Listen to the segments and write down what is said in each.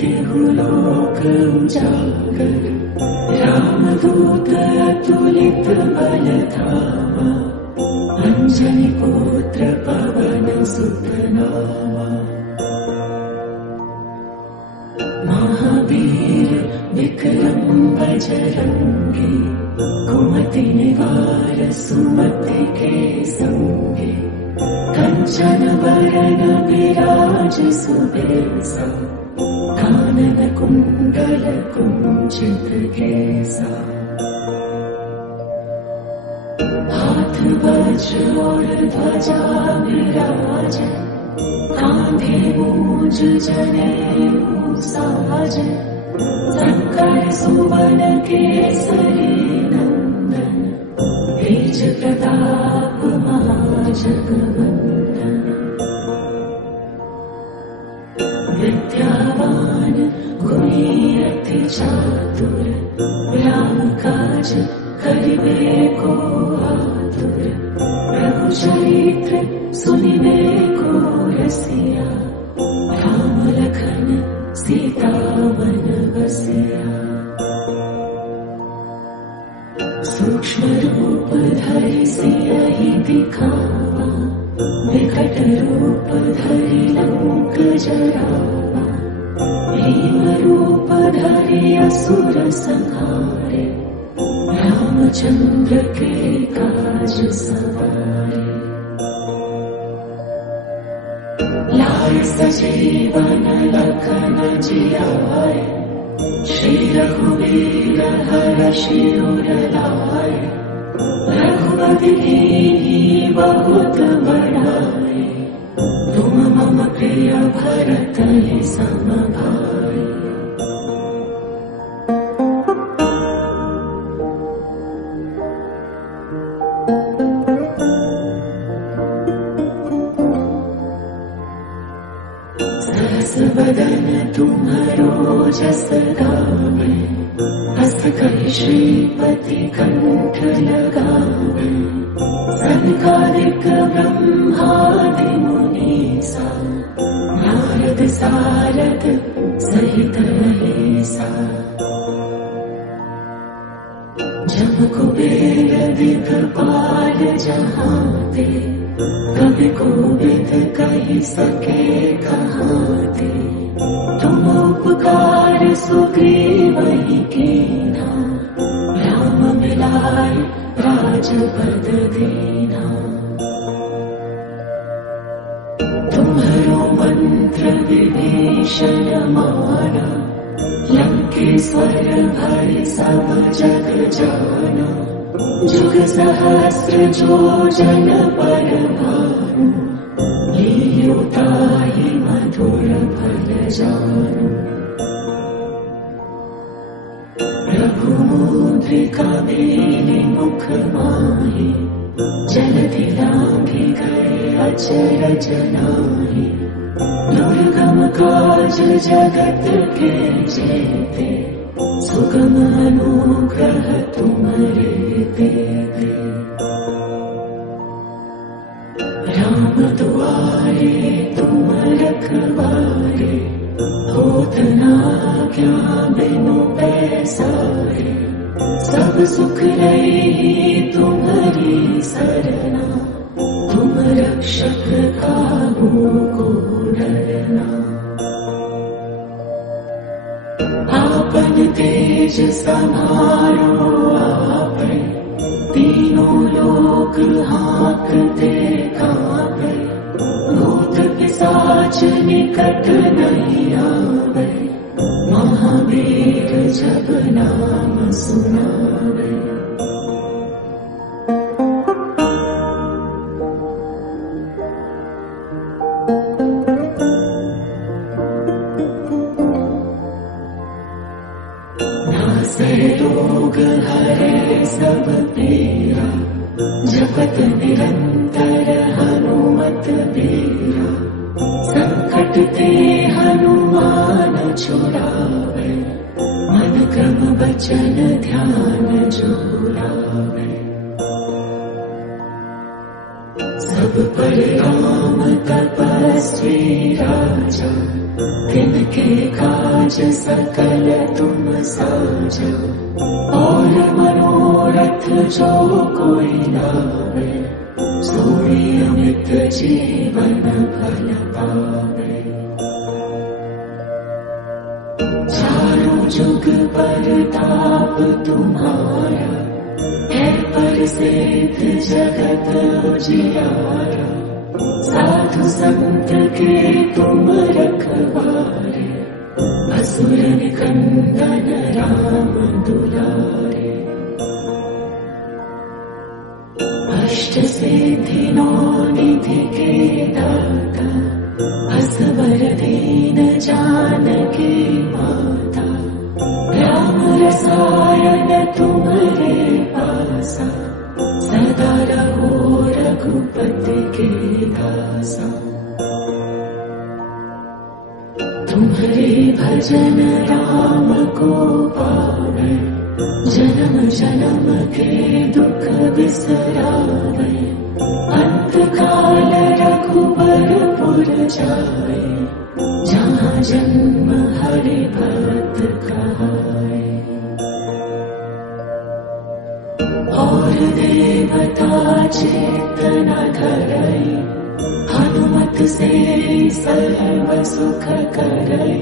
तिहु लोक उजागर, रामदूत अतुलित बल धामा, अंजनी पुत्र पवन सुत नामा। महावीर विक्रम बजरंगी, कुमति निवार सुमति के संगी, कंचन वरण विराज सुबेसा, कानन कुंडल कुंचित केसा। हाथ वज्र और ध्वजा विराज, कांधे मूंज जनेऊ साज, शंकर सुवन केसरी नंदन, तेज प्रताप महाजगवंदन। विद्यावान गुणी अति चातुर, राम काज करिबे को आतुर। प्रभु चरित्र सुनिबे को रसिया, राम लखन सीता मन बसिया। सूक्ष्म रूप धरि सियहि दिखावा, विकट रूप धरि लंक जरावा। भीम रूप धरि असुर संहारे, रामचंद्र के काज सवारे। लाए सजीवन लखन जियाए, श्री रघुवीर हरषि उर लाए। रघुपति कीन्ही बहुत बड़ाई, तुम मम प्रिय भरत सम भाई। सहस बदन तुम्हरो जस गावे, हस कहि श्रीपति कंठ लगावे। सनकादिक ब्रह्मादि मुनीसा, नारद सारद सहित अहिसा। जम कुबेर दिगपाल जहाते, कवि कोविद कहि सके कहाते। तुम उपकार सुग्रीवहि कीन्हा, राम मिलाय राजपद दीन्हा। तुम्हरो मंत्र विभीषण माना, लंकेश्वर भय सब जग जाना। जुग सहस्र जो जन पर भानु, लील्यो ताहि मधुर फल जानु। रघुमुद्रिका मेलि मुख माहि, जलधि लांघि गए अचरज नाहि। दुर्गम काज जगत के जेते, सुगम अनुग्रह तुम्हारे तेते। राम दुआरे तुम रखवारे, होत न आज्ञा बिनु पैसारे। सब सुख रही तुम्हारी सरना, तुम रक्षक काहू को डरना। आपन तेज समारो आपै, तीनों लोक हाँकते काँपै। भूत पिशाच निकट नहीं आवे, महावीर जब नाम सुनावे। नासै रोग हरै सब पीरा, जपत निरंतर हनुमत बीरा। संकट ते हनुमान छुड़ावे, मन क्रम वचन ध्यान जो लावे। सब सब पर राम तपस्वी राजा, तिनके काज सकल तुम साजा। और मनोरथ जो कोई लावे, सोई अमित जीवन फल पावे। चारों जुग पर ताप तुम्हारा, है प्रसिद्ध जगत उजियारा। साधु संत के तुम रखवारे, असुर निकंदन राम दुलारे। अष्ट सिद्धि नौ निधि के दाता, असवर दीन जानकी माता। राम रसायन तुम्हारे पासा, सदा रहो रघुपति के दासा। तुम्हारे भजन राम को पावे, जन्म जन्म के दुख बिसरावे। अंत काल रघुबरपुर जाए, जहाँ जन्म हरि भक्त कहाए। और देवता चेतना धरई, हनुमत से सर्व सुख करई।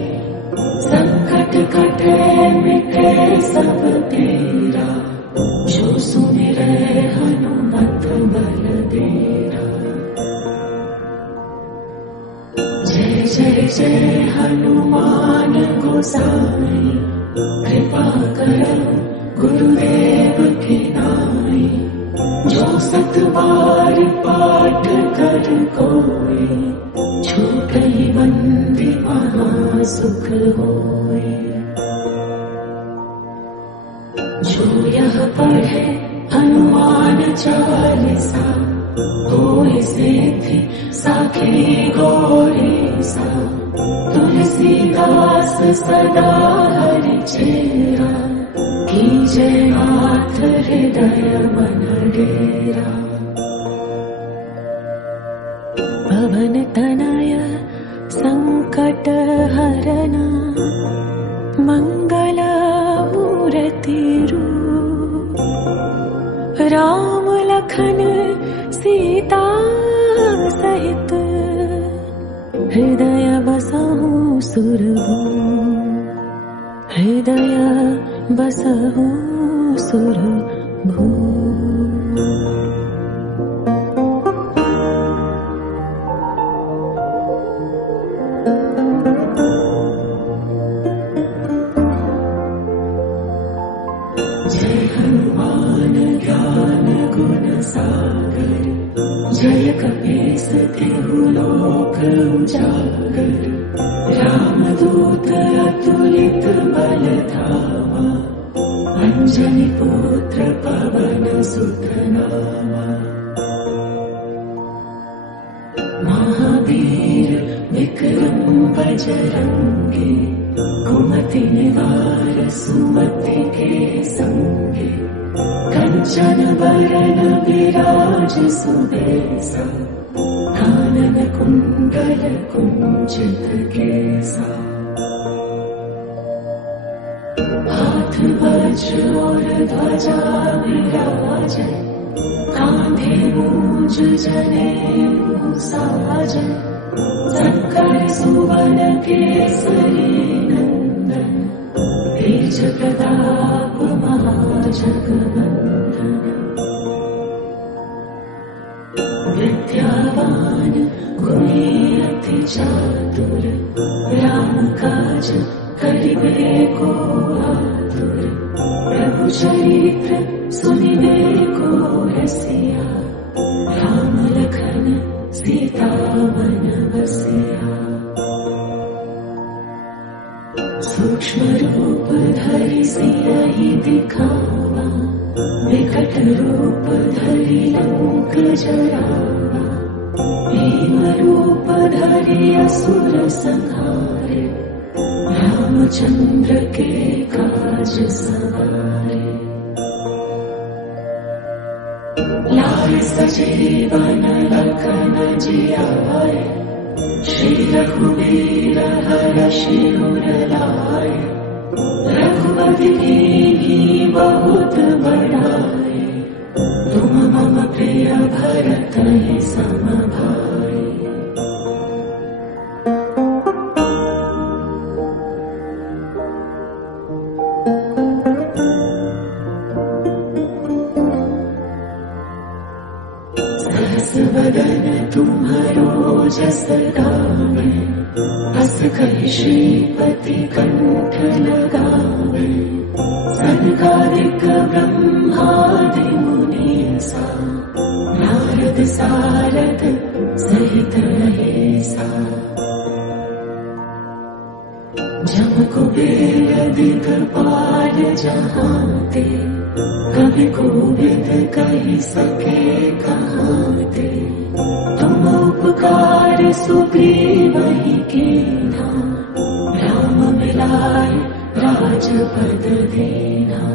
संकट कटे मिटे सब पीरा, जो सुमिरै हनुमत बलबीरा। जय जय जय हनुमान गोसाई, कृपा करो गुरुदेव की नाई। जो सत बार पाठ कर कोई, छूटई बंदी महासुख होय। जो यह पढ़े हनुमान चालीसा, होय सिद्धि साखी गौरीसा। तुलसीदास सदा हरि चेरा, कीजय नाथ हृदय मन डेरा। पवन तनय संकट हरना, मंगल मूर्ति रूप। राम लखन सीता सहित, हृदय बसहु सुरभूप। हृदय बसहु सुरभूप। जय हनुमान ज्ञान गुण सागर, जय कपीस तिहु लोक उजागर। रामदूत अतुलित बल धामा, अंजनी पुत्र पवन सुत नामा। महावीर विक्रम बजरंगी, कुमति निवार सुमति के संगी। कंचन बरन विराज सुबेसा, कानन कुंडल कुंचित केसा। हाथ वज्र और ध्वजा विराजै, कांधे मूंज जनेऊ साजै। शंकर सुवन केसरी नंदन, तेज प्रताप महाजगवंदन। विद्यावान गुणी अति चातुर, राम काज करिबे को आतुर। प्रभु चरित्र सुनिबे को रसिया, राम लखन सीता मन बसिया। सूक्ष्म रूप धरि सियहि दिखावा, विकट रूप धरि लंक जरावा। भीम रूप धरि असुर संहारे, रामचंद्र के काज सवारे। लाल सजीवन लखन जियाए, श्री रघुवीर हर्षि उर लाए। रघुपति कीन्ही बहुत बड़ाई, तुम मम प्रिय भरत ही सम भाई। सहस बदन तुम्हरो जस गावे, हस कहि श्रीपति कंठ लगावे। सनकादिक ब्रह्मादि मुनीसा, नारद सारद सहित अहिसा। जम कुबेर दिगपाल जहांते, कवि कोविद कहि सके कहाते। तुम उपकार सुग्रीवहि कीन्हा, राम मिलाए राजपद दीन्हा।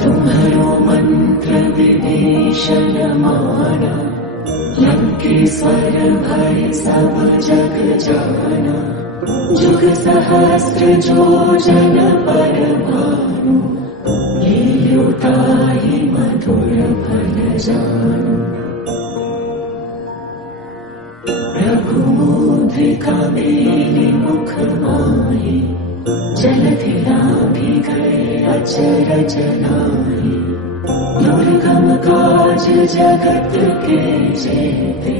तुम्हरो मंत्र विभीषण माना, लंकेश्वर भय सब जग जाना। जुग सहस्र जो जन पर भानु, लील्यो ताहि मधुर फल जानु। रघुमुद्रिका मेलि मुख माहि, जलधि लांघि गए अचरज नाहि। दुर्गम काज जगत के जेते,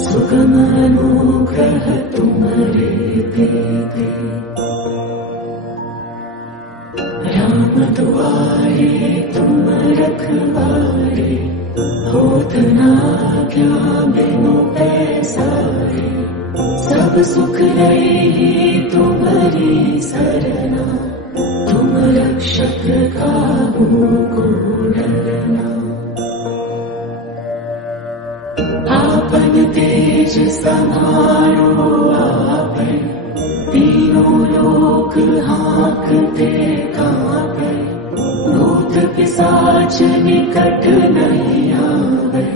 सुगम अनुग्रह तुम्हारे देते। राम दुआरे तुम रखवारे, होत न आज्ञा बिनु पैसारे। सब सुख रही तुम्हारी सरना, तुम रक्षक काहू को डरना। आपन तेज समारो आपै, तीनों लोक हाँकते कांपै। भूत पिशाच निकट नहीं आवे,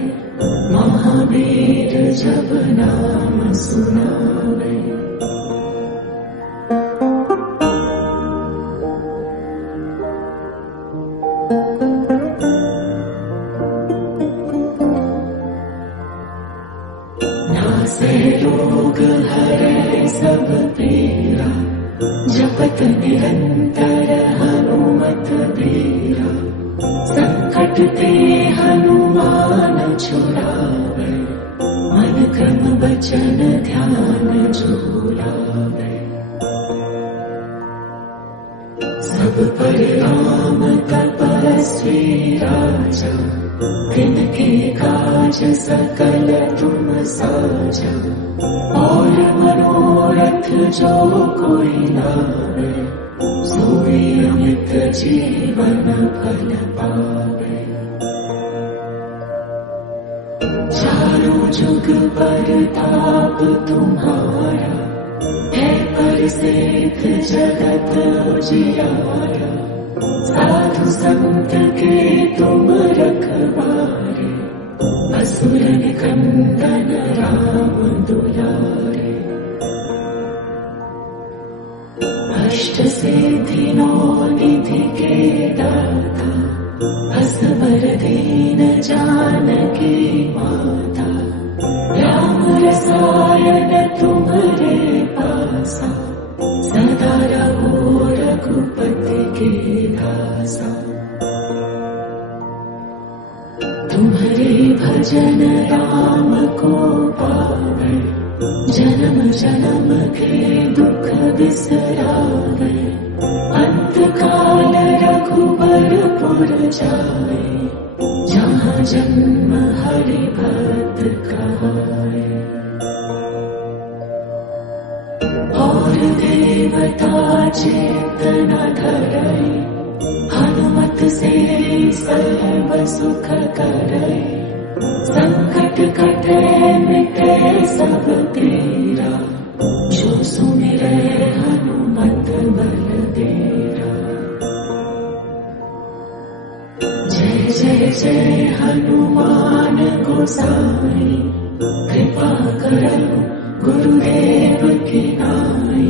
महावीर जब नाम सुनावे। नासै रोग हरै सब पीरा, जपत निरंतर हनुमत बीरा। संकट ते हनुमान छुड़ावे, मन क्रम वचन ध्यान झूलावे। सब पर राम तपस्वी राजा, तिनके काज सकल तुम साजा। और मनोरथ जो कोई लावे, सोई अमित जीवन फल पावे। चारों जुग परताप तुम्हारा, है परिसिद्ध जगत उजियारा। साधु संत के तुम रखवारे, असुर निकंदन राम दुलारे। अष्ट सिद्धि नौ निधि के दाता, असबर दीन जानकी माता। राम रसायन तुम्हारे पासा, सदा रहो रघुपति के दासा। तुम्हारे भजन राम को पावे, जन्म जन्म के दुख बिसरावे। अंत काल रघुबरपुर जाए, जहाँ जन्म हरि भक्त कहाए। और देवता चेतना धरई, हनुमत से सर्व सुख करई। संकट कटे मिटे सब पीरा, जो सुमिरै हनुमत बल देरा। जय गोसाई, कृपा करो गुरुदेव की नाई।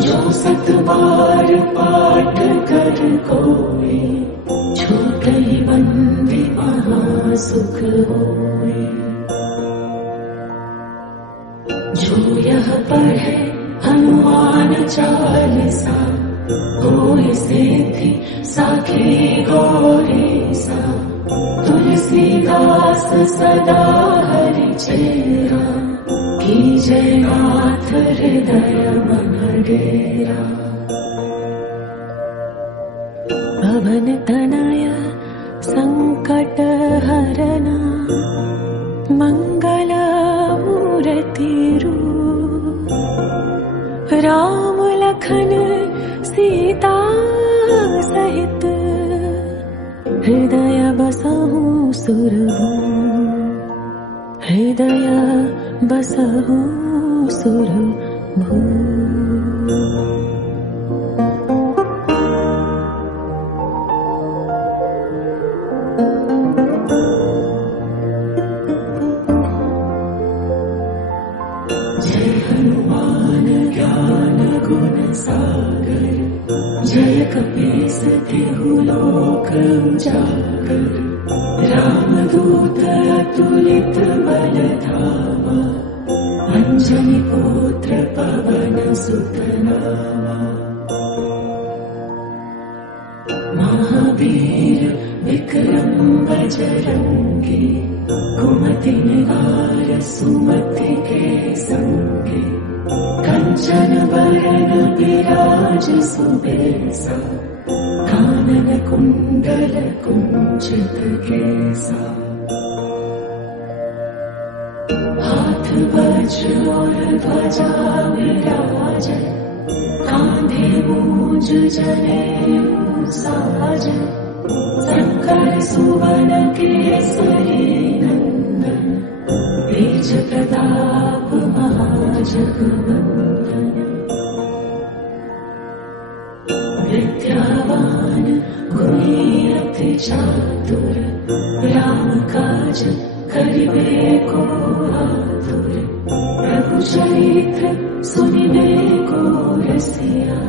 जो 7 बार पाठ कर कोई, छूटई बंदी महासुख होई। जो यह पढ़े हनुमान चालीसा, होय सिद्धि साखी गौरी सा। तुलसीदास सदा हरि चेरा, कीजय नाथ हृदय मन डेरा। पवन तनय संकट हरना, मंगल मूर्ति रूप। राम लखन सीता सहित, हृदय बसहु सुरभूप। हृदय बसहु सुरभूप। जय हनुमान ज्ञान गुण सागर, जय कपीस तिहु लोक उजागर। रामदूत अतुलित बल धामा, अंजनी पुत्र पवन सुत नामा। महावीर विक्रम बजरंगी, कुमति निवार सुमति के संगी। कंचन बरन विराज सुबेसा, कानन कुंडल कुंचित केसा। हाथ वज्र और ध्वजा विराजै, कांधे मूंज जनेऊ साजै। शंकर सुवन केसरी नंदन, तेज प्रताप महाजगवंदन। विद्यावान गुणी अति चातुर, राम काज करिबे को आतुर। प्रभु चरित्र सुनिबे को रसिया,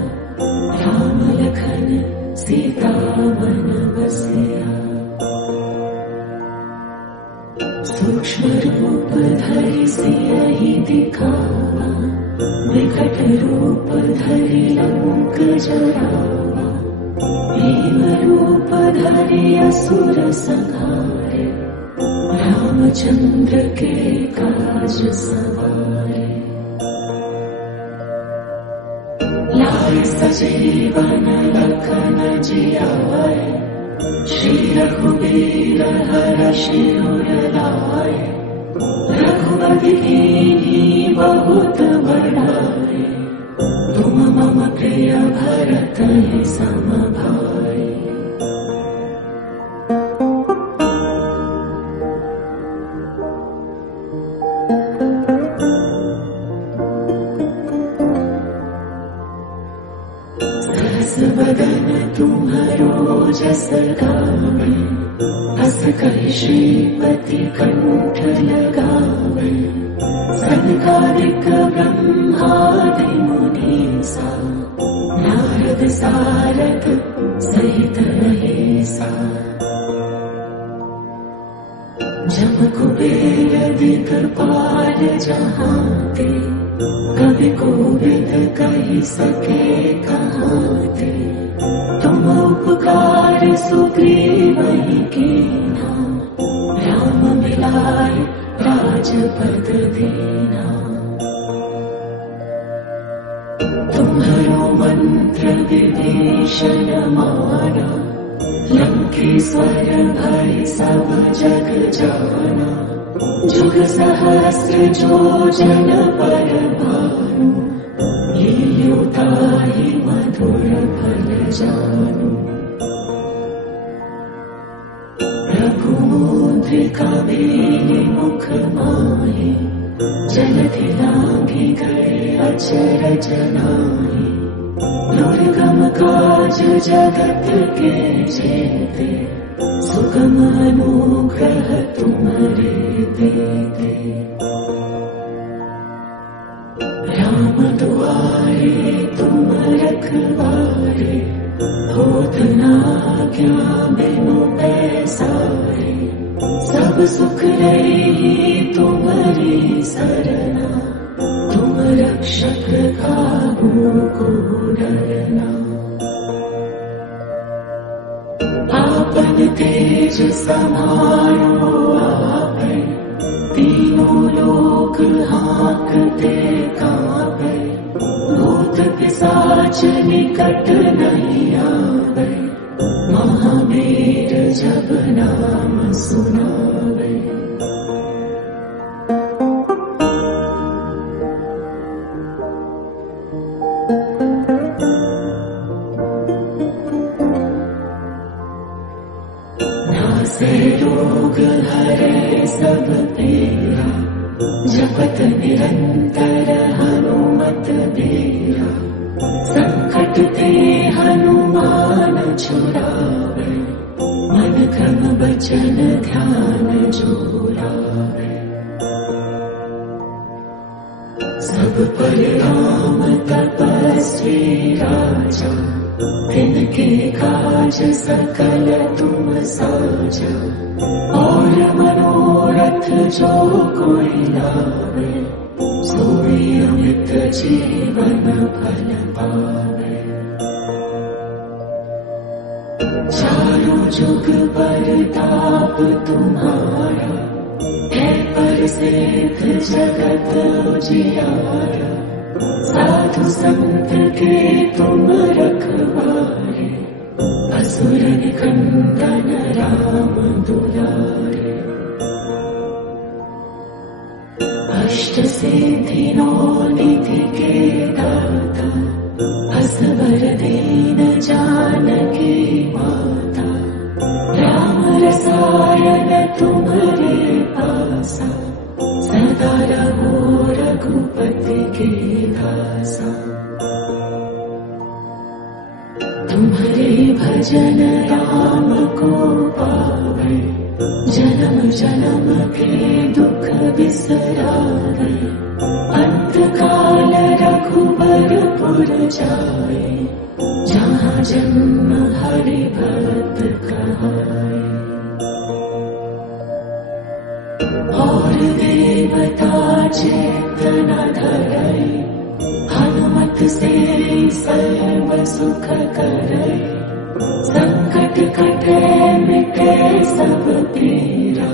राम लखन सीता मन बसिया। सूक्ष्म रूप धरि सियहि दिखावा, विकट रूप धरि लंक जरावा। भीम रूप धरि असुर संहारे, रामचंद्र के काज सवारे। लाए सजीवन लखन जियाए, श्री रघुवीर हरषि उर लाए। रघुपति कीन्ही बहुत बड़ाई, तुम मम प्रिय भरत सम भाई। सहस बदन तुम्हरो जस गावे, हस कहि श्रीपति कंठ लगावे। सनकादिक ब्रह्मादि मुनीसा, नारद सारद सहित रहेसा। जम कुबेर दिगपाल जहाते, कवि कोविद कहि सके कहाते। तुम उपकार सुग्रीवहि कीन्हा, राम मिलाए राजपद दीना। तुम्हरो मंत्र विभीषण माना, लंकेश्वर भय सब जग जाना। जुग सहस्र जो जन पर भानु, लील्यो ताहि मधुर फल जानु। प्रभुमुद्रिका मेलि मुख माहि, जलधि लांघि गए अचरज नाहि। दुर्गम काज जगत के जेते, सुगम अनुग्रह तुम्हारे देते। राम दुआरे तुम रखवारे, होत न आज्ञा बिनु पैसारे। सब सुख रही तुम्हारी सरना, तुम रक्षक काहू को डरना। आपन तेज समारो आपे, तीनों लोक हाँकते कांपे। भूत पिशाच निकट नहीं आवे, महावीर जब नाम सुनावे। नासे रोग हरे सब पीरा, जपत निरंतर हनुमत बीरा। संकट ते हनुमान छुड़ावे, मन क्रम वचन ध्यान जोड़ावे। सब पर राम तपस्वी राजा, तिनके काज सकल तुम साजा। और मनोरथ जो कोई लावे, सोई अमित जीवन फल पावे। चारों जुग परताप तुम्हारा, है प्रसिद्ध जगत उजियारा। साधु संत के तुम रखवारे, असुर निकंदन राम दुलारे। अष्ट सिद्धि नौ निधि के दाता, असवर दीन जानकी माता। राम रसायन तुम्हारे पासा, सदा रहो रघुपति के दासा। तुम्हारे भजन राम को पावे, जन्म जन्म के दुख बिसरावे। अंत काल रघुबरपुर जाए, जहाँ जन्म हरि भक्त कहाए। और देवता चेतना धरई, हनुमत से सर्व सुख करई। संकट कटे मिटे सब पीरा,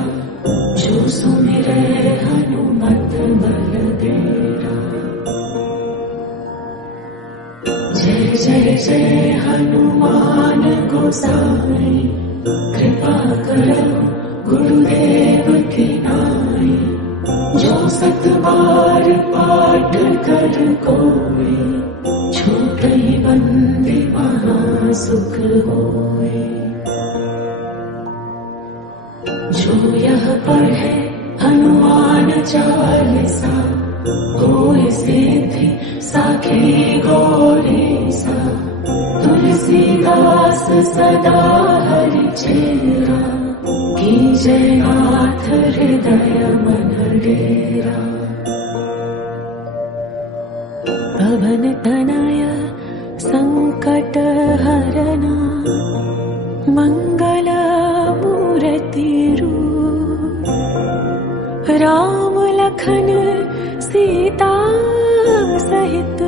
जो सुमिरै हनुमत बलबीरा। जय जय जय हनुमान गोसाई, कृपा करो गुरुदेव की नाई। जो सत बार पाठ कर कोई, छूटई बंदी महा सुख होए। जो यह पढ़े हनुमान चालीसा, होए सिद्धि साखी गौरी सा। तुलसीदास सदा हरि चेरा, कीजय नाथ हृदय मन डेरा। पवन तनय संकट हरना, मंगल मूर्ति रूप। राम लखन सीता सहित,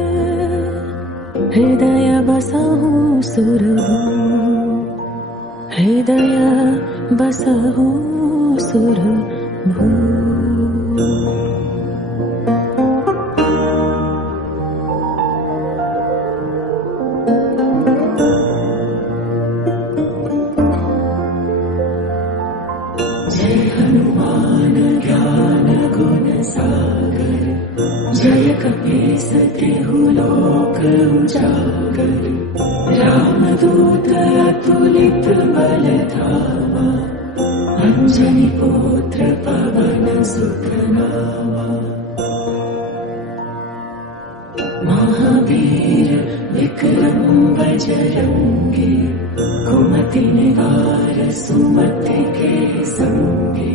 हृदय बसहु सुरभूप। हृदय बसहु सुरभूप। जय हनुमान ज्ञान गुण सागर, जय कपीस तिहु लोक उजागर। रामदूत अतुलित बल धामा, अंजनी पुत्र पवन सुत नामा। महावीर विक्रम बजरंगी, कुमति निवार सुमति के संगी।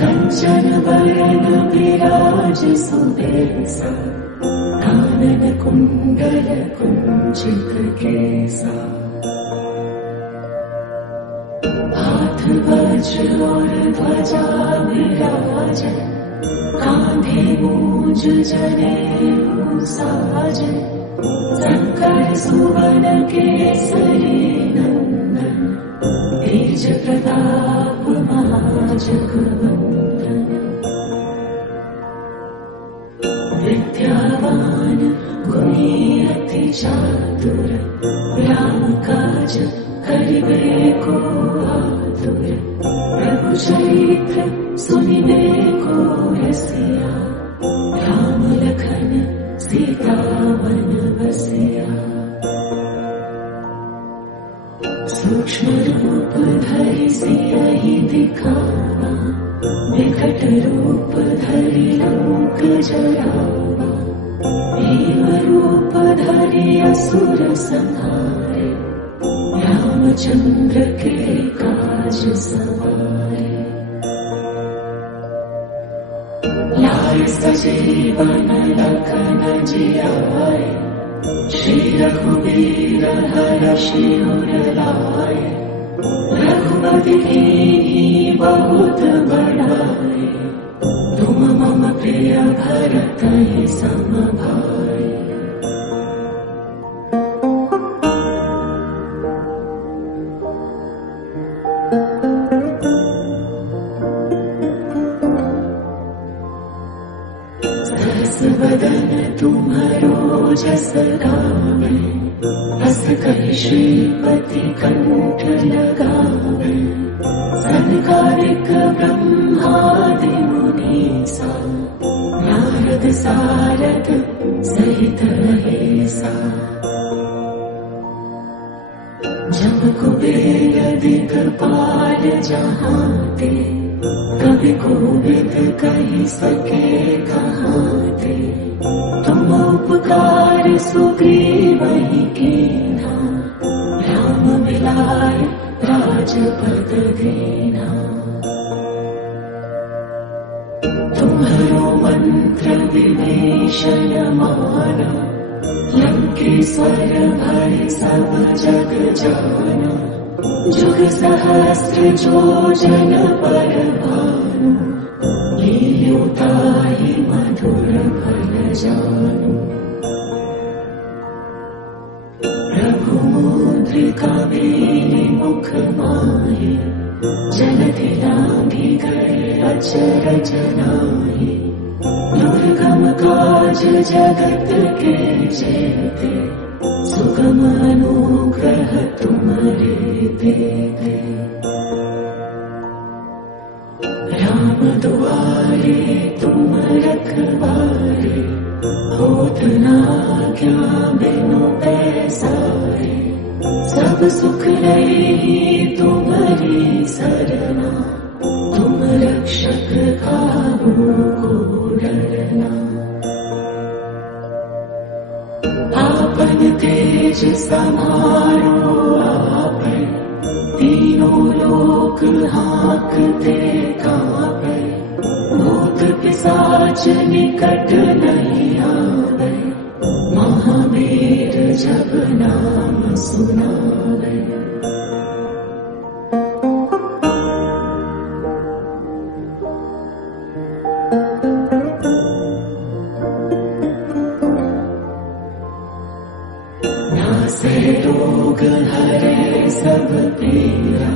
कंचन बरन विराज सुबेसा, कानन कुंडल कुंचित केसा। हाथ वज्र और ध्वजा विराज, कांधे मूंज जनेऊ साजे। शंकर सुवन केसरी नंदन, तेज प्रताप महाजगवंदन। विद्यावान गुणी अति चातुर, राम काज करिबे को आतुर। प्रभु चरित्र सुनिबे को रसिया, राम लखन सीता वन बसिया। सूक्ष्म रूप धरि सियहि दिखावा, विकट रूप धरि लंक जरावा। भीम रूप धरि असुर संहारे, रामचंद्र के काज सवारे। लाए सजीवन लखन जियाए, श्री रघुवीर हरषि उर लाए। रघुपति कीन्ही बहुत बड़ाई, तुम मम प्रिय भरत सम भाई। वदन तुम्हारो जस गावे, हस कहि श्रीपति कंठ लगावे। सनकादिक ब्रह्मादि मुनीसा, नारद सारद सहित अहिसा। जब कुबेर दिगपाल जहाते, कवि कोविद कहि सके कहाते। तुम उपकार सुग्रीवहि कीन्हा, राम मिलाय राजपद दीन्हा। तुम्हरो मंत्र विभीषण माना, लंकेश्वर भय सब जग जाना। जुग सहस्र जोजन पर भानु, लील्यो ताहि मधुर फल जानु। प्रभु मुद्रिका मेलि मुख माहि, जलधि लांघि गए अचरज नाहि। दुर्गम काज जगत के जेते, सुगम अनुग्रह तुम्हारे देते। राम दुआरे तुम रखवारे, होत न आज्ञा बिनु पैसारे। सब सुख लई तुम्हारी सरना, तुम रक्षक काहू को डरना। आपन तेज समारो आपै, तीनों लोक हांकते कांपै। भूत पिशाच निकट नहीं आवे, महावीर जब नाम सुनावे। नासे रोग हरे सब पीरा,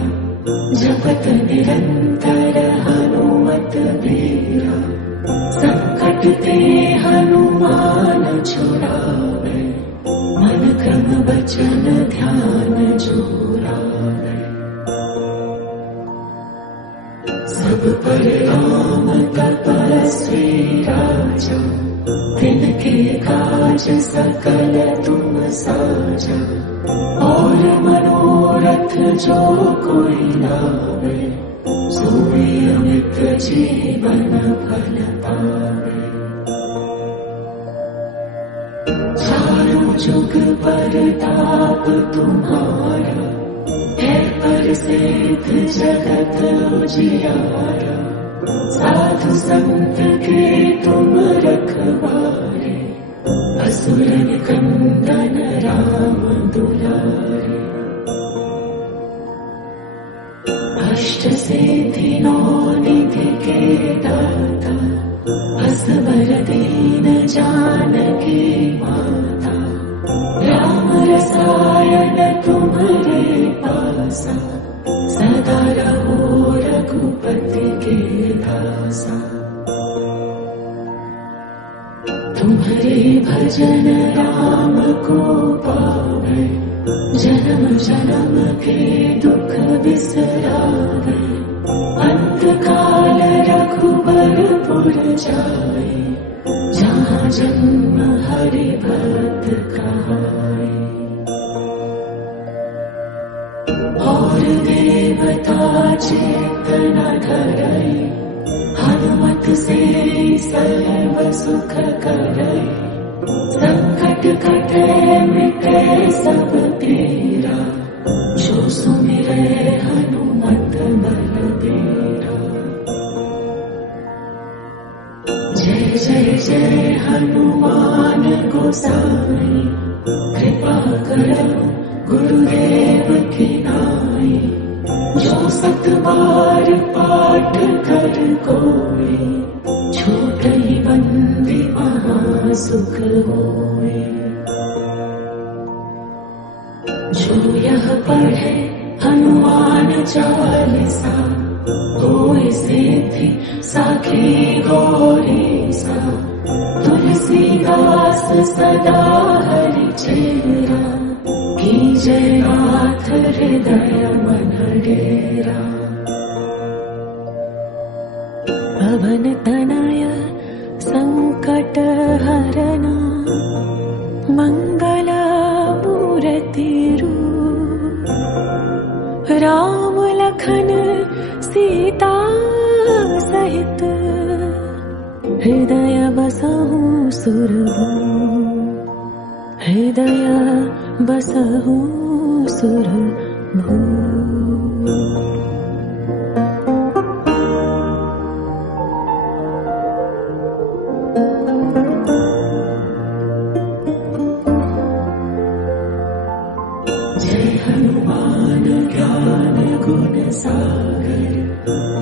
जपत निरंतर हनुमत बीरा। संकट ते हनुमान छुड़ावे, मन क्रम वचन ध्यान जुरावे। सब पर राम तपस्वी राजा, तिनके काज सकल तुम साजा। और मनोरथ जो कोई लावे, सोई अमित जीवन फल पावे। चारों जुग परताप तुम्हारा, है प्रसिद्ध जगत उजियारा। साधु संत के तुम रखवारे, असुरन कंदन राम दुलारे। अष्ट सिद्धि नौ निधि के दाता, असबर दीन जानकी माता। राम रसायन तुम्हारे पासा, सदा रहो रघुपति के दासा। तुम्हारे भजन राम को पावे, जन्म जन्म के दुख बिसरावे। अंत काल रघुबरपुर जाए, जहाँ जन्म हरि भक्त कहाए। और देवता चेतना धरई, हनुमत से सर्व सुख करई। संकट कटे मिटे सब पीरा, जो सुमिरै हनुमत बलबीरा। जय जय जय हनुमान गोसाई, कृपा करो गुरुदेव की नाई। जो सत बार पाठ कर कोई, छूटई बंदी महा सुख होए। जो यह पढ़े हनुमान चालीसा, होए सिद्धि साखी गौरी सा। तुलसीदास सदा हरि चेरा, कीजय नाथ हृदय मन डेरा। पवन तनय संकट हरना, मंगल मूर्ति रूप। राम लखन सीता सहित, हृदय बसहु सुरभूप। हृदय बसहु सुरभूप। सागर,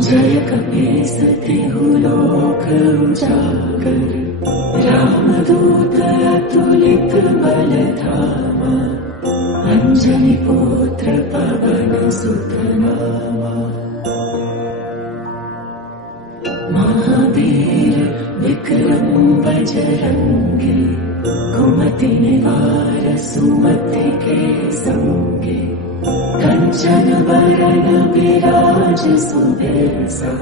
जय कपीस तिहु लोक उजागर। रामदूत अतुलित बल धामा, अंजनी पुत्र पवन सुत नामा। महावीर विक्रम बजरंगी, कुमति निवार सुमति के संगी। कंचन वरण विराज सुबेसा,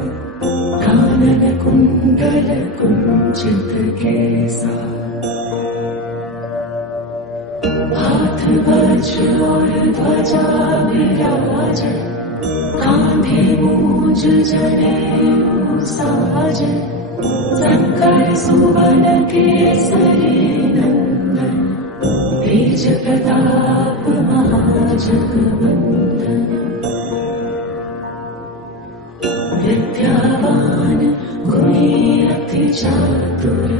कानन कुंडल कुंचित केसा। हाथ वज्र और ध्वजा विराज, कांधे मूंज जनेऊ साज। शंकर सुवन केसरी नंदन, तेज प्रताप महाजगवंदन। विद्यावान गुणी अति चातुर,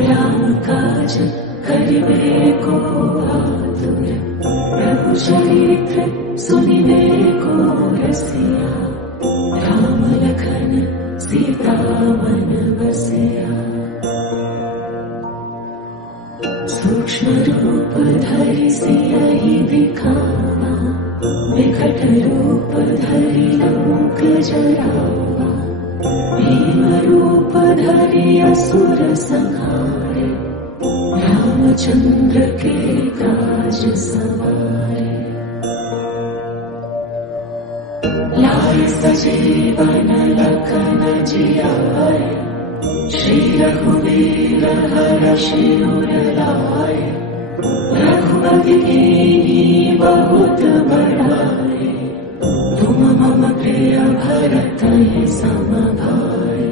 राम काज करिबे को आतुर। प्रभु चरित्र सुनिबे को रसिया, राम लखन सीता मन बसिया। सूक्ष्म रूप धरि सियहि दिखावा, विकट रूप धरि लंक जरावा। भीम रूप धरि असुर संहारे, रामचंद्र के काज सवारे। लाए सजीवन लखन जियाए, श्री रघुवीर हरषि उर लाए। रघुपति कीन्ही बहुत बड़ाई, तुम मम प्रिय भरत सम भाई।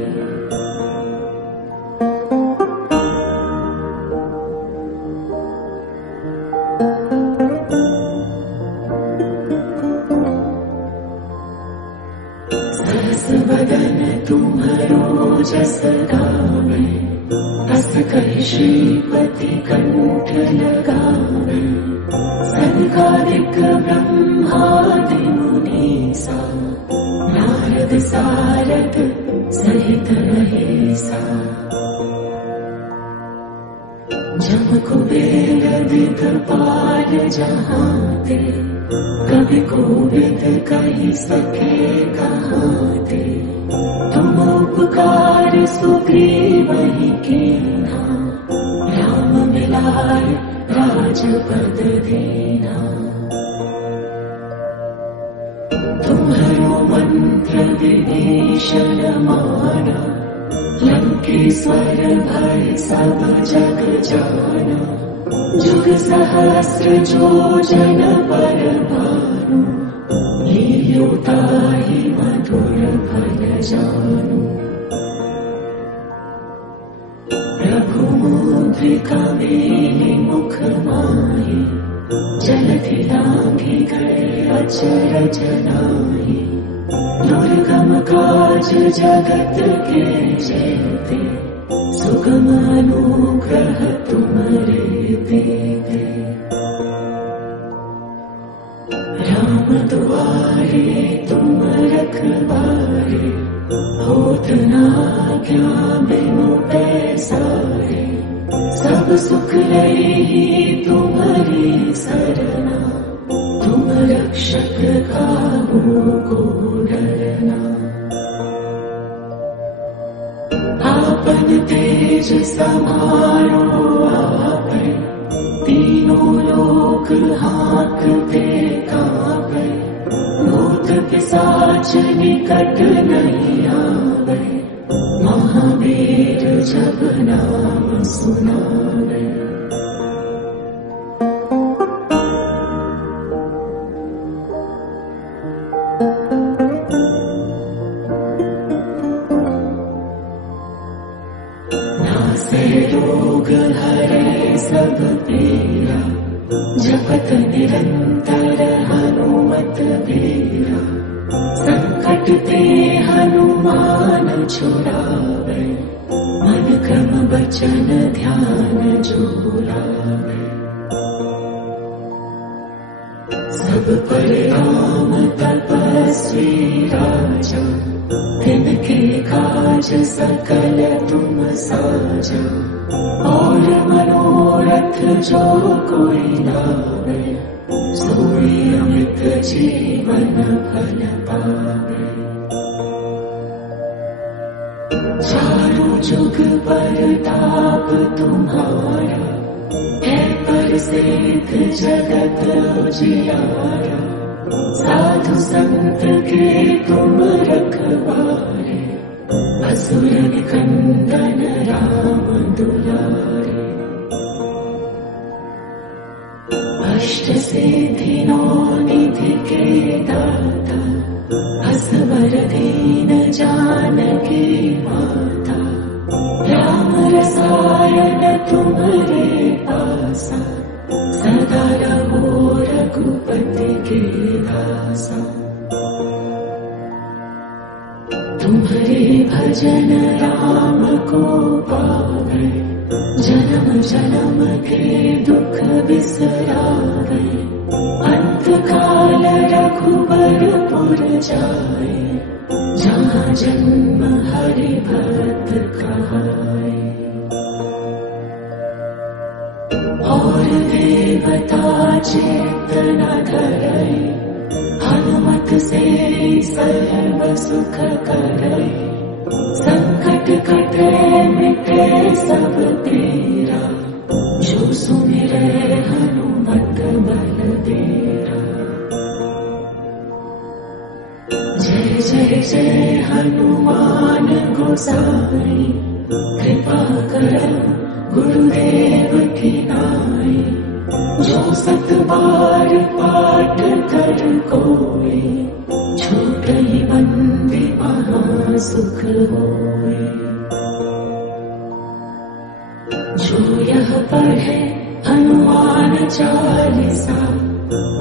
जस गावे, अस कहि श्रीपति कंठ लगावे। सनकादिक ब्रह्मादि मुनीसा, नारद सारद सहित महेसा। जम कुबेर दिगपाल जहाँ ते, कवि कोविद कहि सके कहाँ ते। तुम उपकार सुग्रीवहि कीन्हा, राम मिलाय राजपद दीन्हा। तुम्हरो मंत्र विभीषण माना, लंकेश्वर भय सब जग जाना। जुग सहस्र जो जन पर भानु, लील्यो ताहि मधुर फल जानु। रघुमुद्रिका मेलि मुख माहि, जलधि लांघि गए अचरज नाहि। दुर्गम काज जगत के जेते, सुगम अनुग्रह तुम्हारे देते। राम दुआरे तुम रखवारे, होत न आज्ञा बिनु पैसारे। सब सुख लई तुम्हारी सरना, तुम रक्षक काहू को डरना। आपन तेज समारो आपै, तीनों लोक हाँकते काँपै। भूत पिशाच निकट नहीं आवे, महावीर जब नाम सुनावे। नासे रोग हरे सब पीरा, जपत निरंतर हनुमत बीरा। संकट ते हनुमान छुड़ावे, मन क्रम वचन ध्यान जो लावे। सब पर राम तपस्वी राजा, तिनके काज सकल तुम साजा। और मनोरथ जो कोई लावे, सोई अमृत जीवन फल पावे। चारों जुग परताप तुम्हारा, है प्रसिद्ध जगत उजियारा। साधु संत के तुम रखवारे, असुर निकंदन राम दुलारे। अष्ट सिद्धि नौ निधि के दाता, असवर दीन जानकी माता। राम रसायन तुम्हारे पासा, सदा रहो रघुपति के दासा। तुम्हारे भजन राम को पावे, जन्म जन्म के दुख बिसरावे। अंत काल रघुबरपुर जाए, जहाँ जन्म हरि भक्त कहाए। और देवता चित्त न धरई, हनुमत से सर्व सुख करई। संकट कटे मिटे सब पीरा, जो सुमिरै हनुमत बलबीरा। जय जय जय हनुमान गोसाई, कृपा करौ गुरुदेव की नाई। जो सत बार पाठ कर कोई, छूटई बंदी महा सुख होई। जो यह पढ़े हनुमान चालीसा,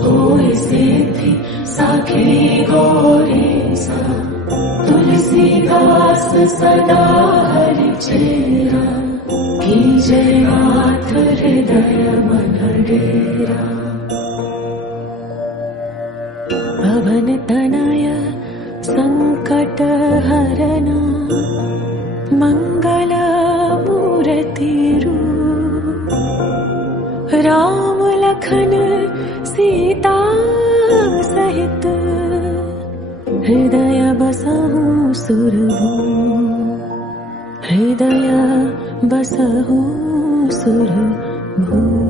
होय सिद्धि साखी गौरीसा। तुलसीदास सदा हरि चेरा, कीजे नाथ हृदय मन डेरा। पवन तनय संकट हरना, मंगल मूर्ति रूप। राम लखन सीता सहित, हृदय बसहु सुरभूप। हृदय बसहु सुरभूप।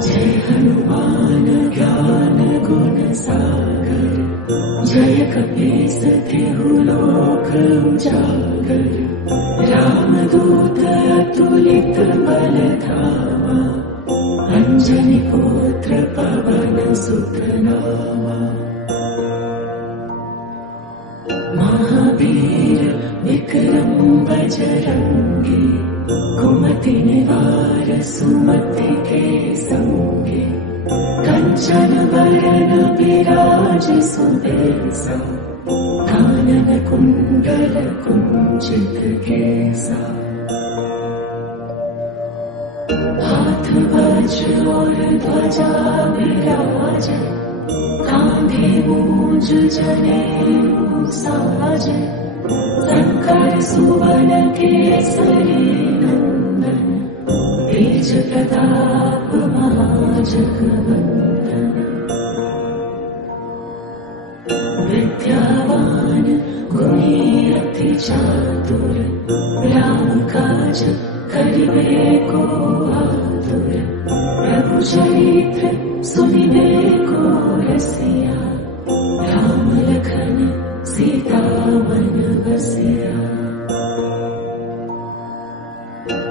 जय हनुमान ज्ञान गुण सागर, जय कपीस तिहु लोक उजागर। रामदूत अतुलित बल धामा, अंजनी पुत्र पवन सुत नामा। महावीर विक्रम बजरंगी, कुमति निवार सुमति के संगे। कंचन वरण विराज सुबेसा, कानन कुंडल कुंचित केसा। हाथ वज्र और ध्वजा विराज, कांधे मूंज जनेऊ साज। शंकर सुवन केसरी नंदन, तेज प्रताप महाजगवंदन। विद्यावान गुणी अति चातुर, राम काज करिबे को आतुर। प्रभु चरित्र सुनिबे को रसिया, राम लखन सीता मन बसिया।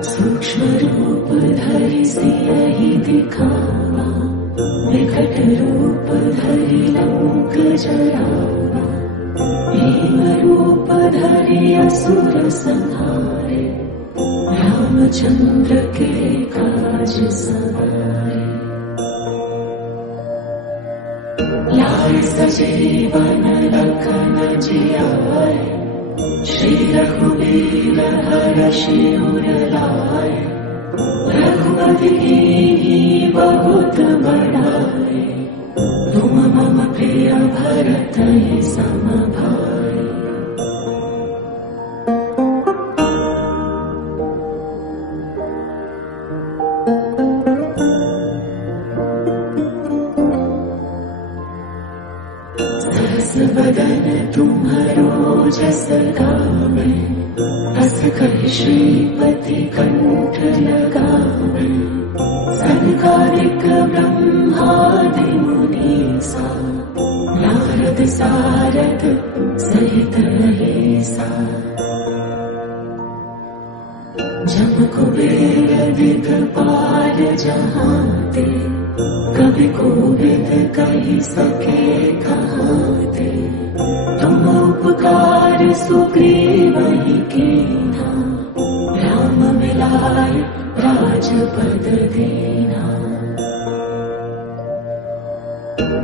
सूक्ष्म रूप धरि सियहि दिखावा, विकट रूप धरि लंक जरावा। भीम रूप धरि असुर संहारे, रामचंद्र के काज सवारे। लाए सजीवन लखन जियाए, श्री रघुवीर हरषि उर लाए। रघुपति कीन्ही बहुत बड़ाई, तुम मम प्रिय भरत सम भाई। सहस बदन तुम्हरो जस गावे, हस कहि श्रीपति कंठ लगावे। सनकादिक ब्रह्मादि मुनीसा, नारद सारद सहित अहिसा। जम कुबेर दिगपाल जहाते, कवि कोविद कहि सके कहाते। तुम उपकार सुग्रीवहि कीन्हा, राम मिलाय राजपद दीना।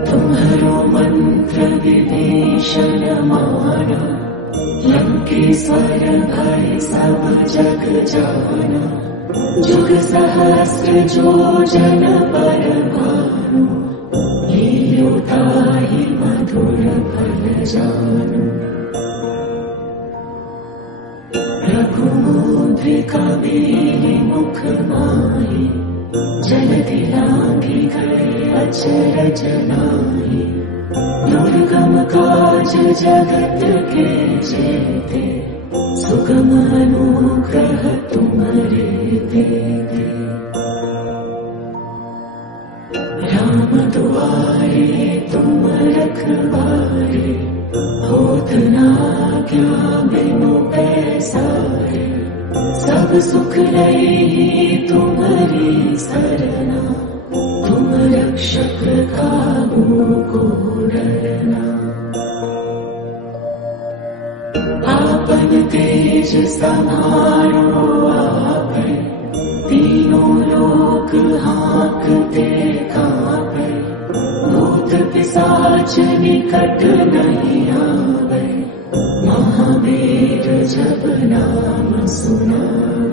तुम्हरो मंत्र विभीषण माना, लंकेश्वर भय सब जग जाना। जुग सहस्र जो जन पर भानु, लील्यो ताहि मधुर फल जानु। रघुमुद्रिका मेलि मुख माहि, जलधि लांघि गए अचरज नाहि। दुर्गम काज जगत के जेते, सुगम अनुग्रह तुम्हारे देते। राम दुआरे तुम रखवारे, होत न आज्ञा बिनु पैसारे। सब सुख लई तुम्हारी सरना, तुम रक्षक काहू को डरना। आप आपन तेज समारो आपे, तीनों लोक हाँकते कांपे, भूत पिशाच निकट नहीं आवे, महावीर जब नाम सुना।